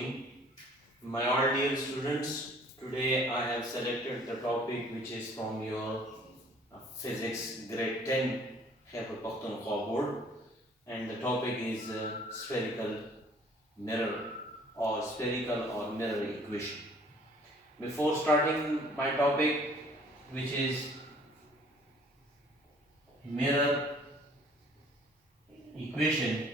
Bismillahirrahmanirrahim. My all dear students, today I have selected the topic which is from your physics grade 10 Khyber Pakhtunkhwa board, and the topic is spherical mirror or spherical or mirror equation. Before starting my topic, which is mirror equation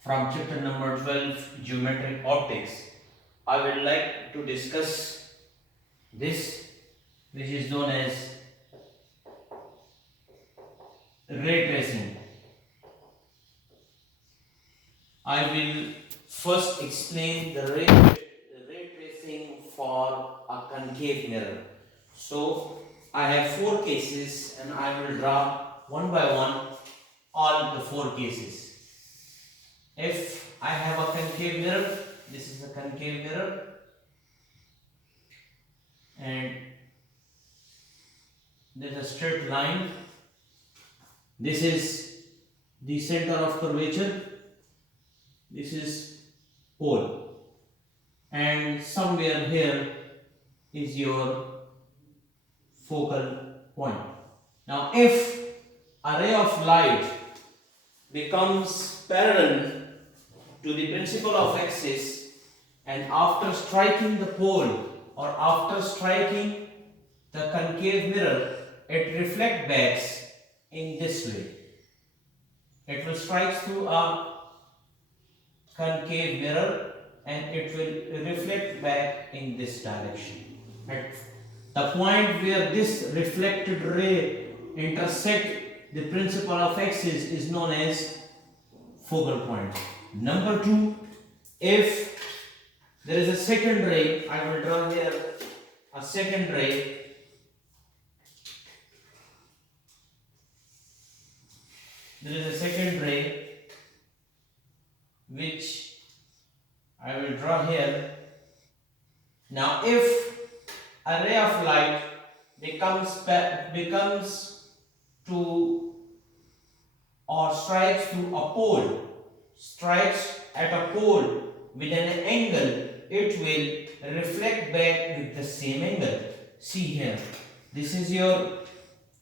from chapter number 12 geometric optics, I would like to discuss this, which is known as ray tracing. I will first explain the ray tracing for a concave mirror. So I have 4 cases and I will draw one by one all the 4 cases. If I have a concave mirror, this is a concave mirror, and there is a straight line. This is the center of curvature. This is pole, and somewhere here is your focal point. Now, if a ray of light becomes parallel to the principle of axis, and after striking the pole or after striking the concave mirror, it reflects back in this way. It will strike through a concave mirror and it will reflect back in this direction. At the point where this reflected ray intersect the principle of axis is known as focal point. Number 2, if there is a second ray, I will draw here a second ray. There is a second ray which I will draw here. Now, if a ray of light becomes to or strikes through a pole, strikes at a pole with an angle, it will reflect back with the same angle. See here, this is your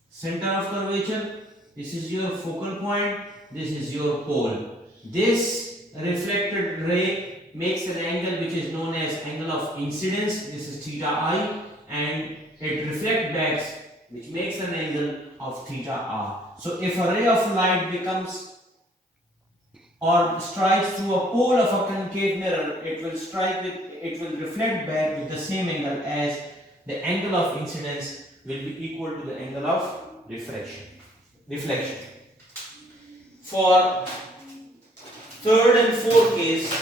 center of curvature, this is your focal point, this is your pole. This reflected ray makes an angle which is known as angle of incidence. This is theta I, and it reflects back, which makes an angle of theta r. So if a ray of light becomes or strikes through a pole of a concave mirror, it will reflect back with the same angle, as the angle of incidence will be equal to the angle of reflection. For third and fourth case,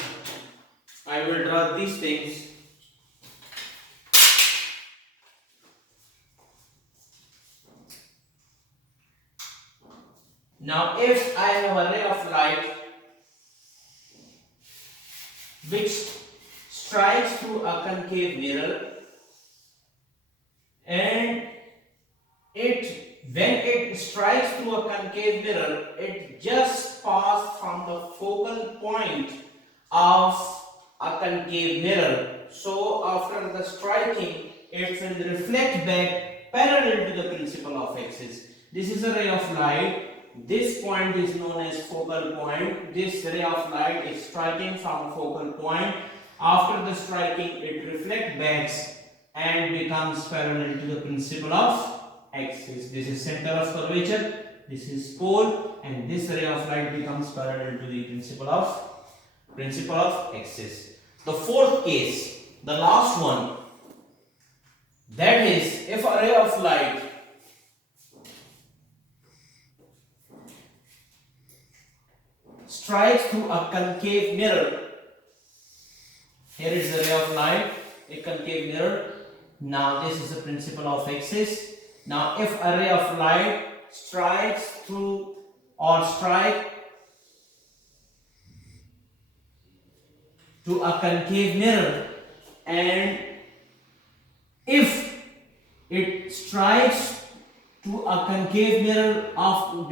I will draw these things. Now, if I have a ray of light which strikes through a concave mirror, and when it strikes through a concave mirror, it just passes from the focal point of a concave mirror. So after the striking, it will reflect back parallel to the principle of axis. This is a ray of light. This point is known as focal point. This ray of light is striking from focal point. After the striking, it reflects back and becomes parallel to the principle of axis. This is center of curvature, this is pole, and this ray of light becomes parallel to the principle of axis. The fourth case, the last one, that is, if a ray of light strikes through a concave mirror. Here is the ray of light, a concave mirror. Now this is the principle of axis. Now if a ray of light strikes through or strike to a concave mirror, and if it strikes to a concave mirror after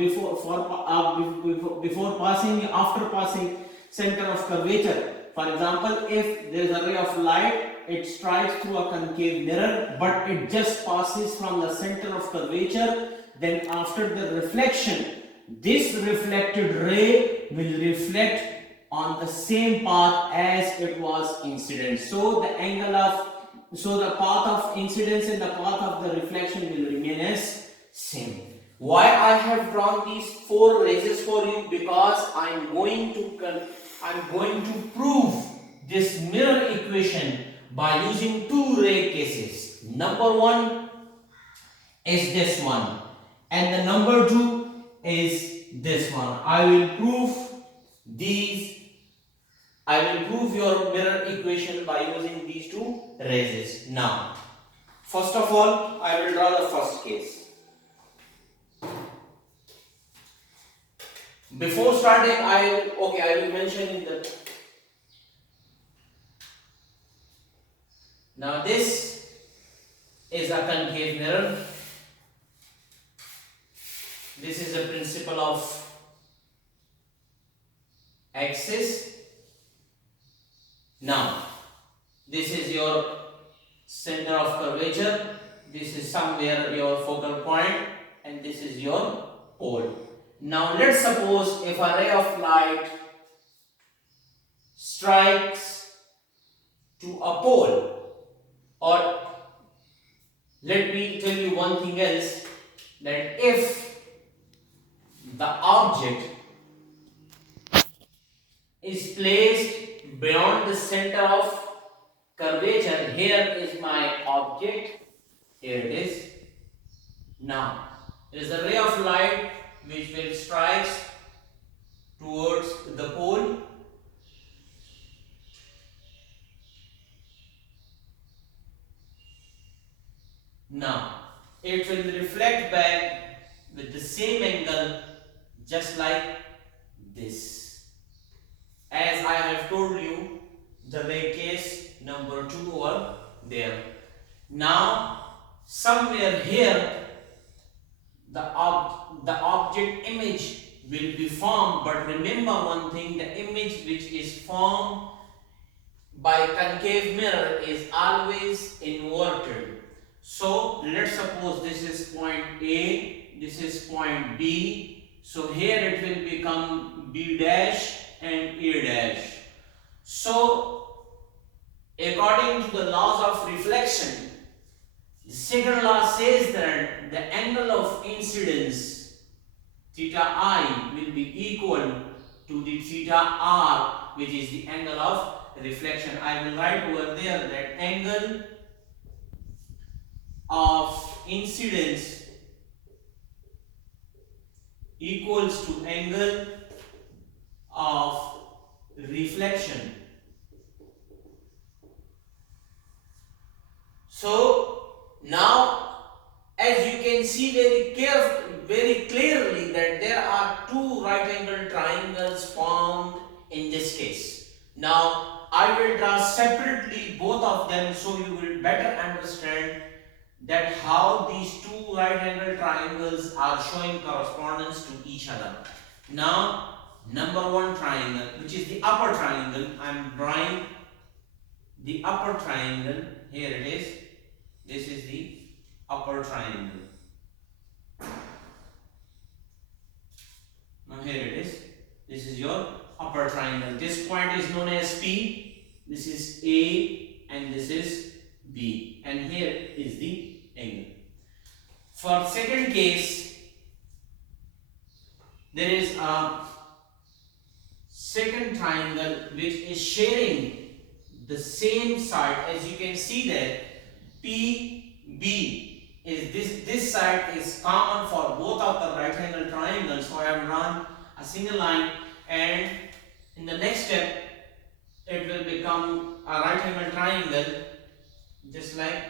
passing center of curvature. For example, if there is a ray of light, it strikes through a concave mirror, but it just passes from the center of curvature. Then after the reflection, this reflected ray will reflect on the same path as it was incident. So the path of incidence and the path of the reflection will remain as same. Why I have drawn these four rays for you? Because I'm going to prove this mirror equation by using two ray cases. Number one is this one, and the number two is this one. I will prove your mirror equation by using these two rays. Now, first of all, I will draw the first case. Before starting, I will mention in the. Now this is a concave mirror. This is the principle of axis. Now this is your center of curvature. This is somewhere your focal point, and this is your pole. Now let's suppose if a ray of light strikes to a pole, or let me tell you one thing else, that if the object is placed beyond the center of curvature, here is my object, here it is. Now there is a ray of light which will strike towards the pole. Now it will reflect back with the same angle, just like this. As I have told you, the ray case number 2 over there. Now somewhere here the object image will be formed, but remember one thing, the image which is formed by concave mirror is always inverted. So let's suppose this is point A, this is point B, so here it will become B dash and A dash. So according to the laws of reflection, the second law says that the angle of incidence theta I will be equal to the theta R, which is the angle of reflection. I will write over there that angle of incidence equals to angle of reflection. So now, as you can see very clearly that there are two right angle triangles formed in this case. Now I will draw separately both of them, so you will better understand that how these two right angle triangles are showing correspondence to each other. Now number one triangle, which is the upper triangle, I am drawing the upper triangle. Here it is. This is the upper triangle. Now here it is. This is your upper triangle. This point is known as P. This is A and this is B. And here is the angle. For second case, there is a second triangle which is sharing the same side. As you can see that PB is this side is common for both of the right angle triangles. So I have drawn a single line, and in the next step it will become a right angle triangle just like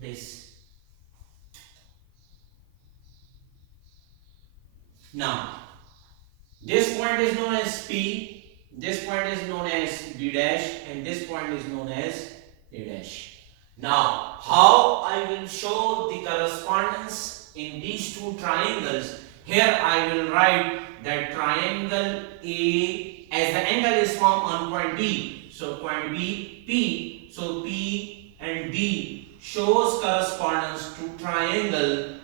this. Now this point is known as P, this point is known as B dash, and this point is known as A dash. Now how I will show the correspondence in these two triangles? Here I will write that triangle A as the angle is formed on point B. So point B, P. So P and B shows correspondence to triangle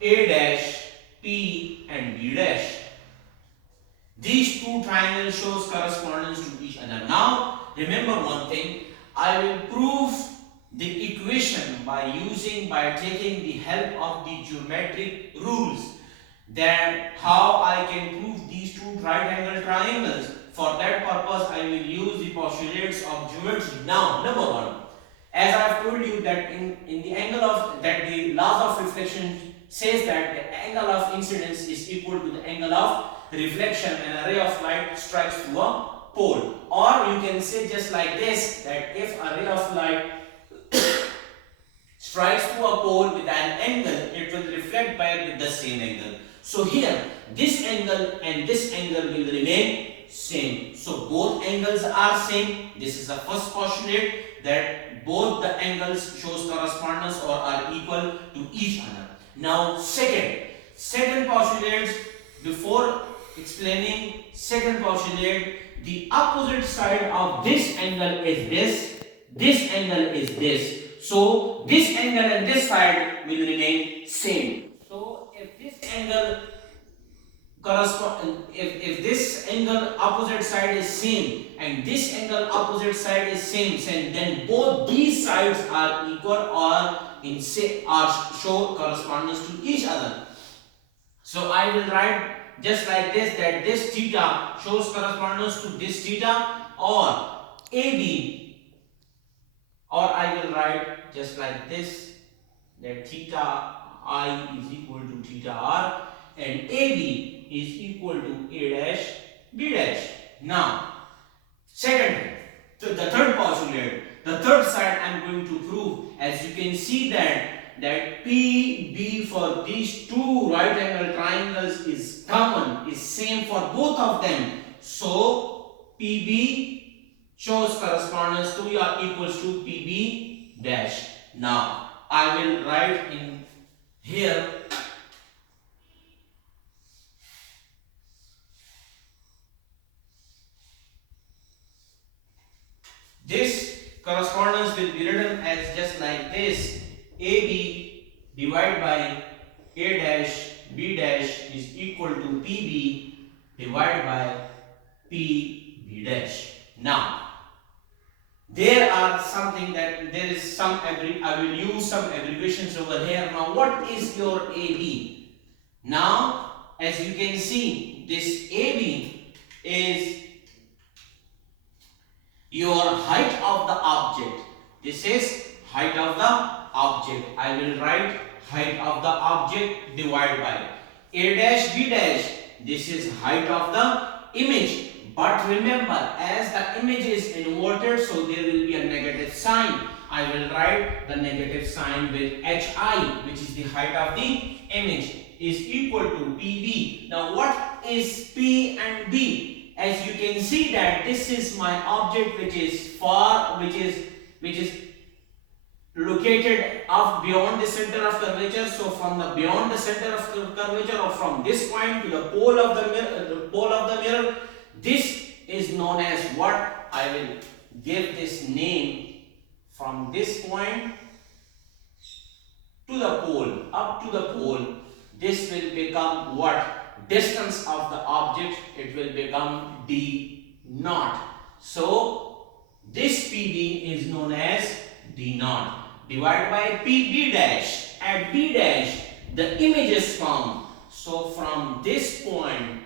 A dash, P and B dash. These two triangles shows correspondence to each other. Now remember one thing, I will prove the equation by taking the help of the geometric rules, that how I can prove these two right angle triangles. For that purpose I will use the postulates of geometry. Now number one, as I have told you that in the angle of that the laws of reflection says that the angle of incidence is equal to the angle of reflection when a ray of light strikes through a pole. Or you can say just like this, that if a ray of light strikes through a pole with an angle, it will reflect back with the same angle. So here this angle and this angle will remain same. So both angles are same. This is the first postulate, that both the angles shows correspondence or are equal to each other. Now second postulate, before explaining second postulate, the opposite side of this angle is this angle is this. So this angle and this side will remain same. So if this angle if this angle opposite side is same and this angle opposite side is same, then both these sides are equal or show correspondence to each other. So I will write just like this, that this theta shows correspondence to this theta, or AB, or I will write just like this, that theta I is equal to theta R and AB is equal to A dash B dash. Now the third postulate, the third side I am going to prove. As you can see that PB for these two right angle triangles is common, is same for both of them. So PB shows correspondence to or equals to PB dash. Now I will write in here this correspondence will be written as just like this, AB divided by A dash B dash is equal to PB divided by PB dash. Now there are something that there is some I will use some abbreviations over here. Now what is your AB? Now as you can see, this AB is your height of the object. This is height of the object. I will write height of the object divided by A dash B dash. This is height of the image. But remember, as the image is inverted, so there will be a negative sign. I will write the negative sign with HI, which is the height of the image, is equal to PB. Now what is P and B? As you can see that this is my object which is located off beyond the center of curvature. So from the beyond the center of curvature, or from this point to the pole of the mirror, this is known as what? I will give this name. From this point to the pole, up to the pole, this will become what? Distance of the object. It will become D naught. So this PB is known as D naught divided by PB dash. At B dash the image is formed. So from this point,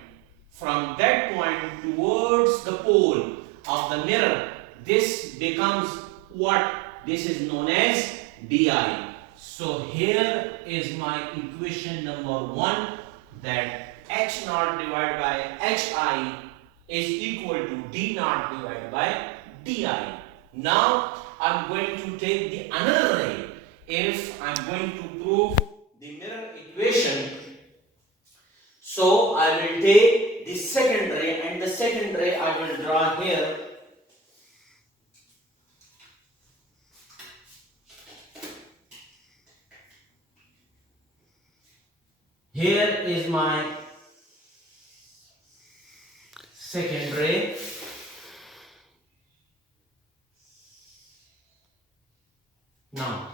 from that point towards the pole of the mirror, this becomes what? This is known as DI. So here is my equation number 1, that H naught divided by HI is equal to D naught divided by DI. Now I'm going to take the another ray. If I'm going to prove the mirror equation, so I will take the second ray, and the second ray I will draw here. Here is my second ray. Now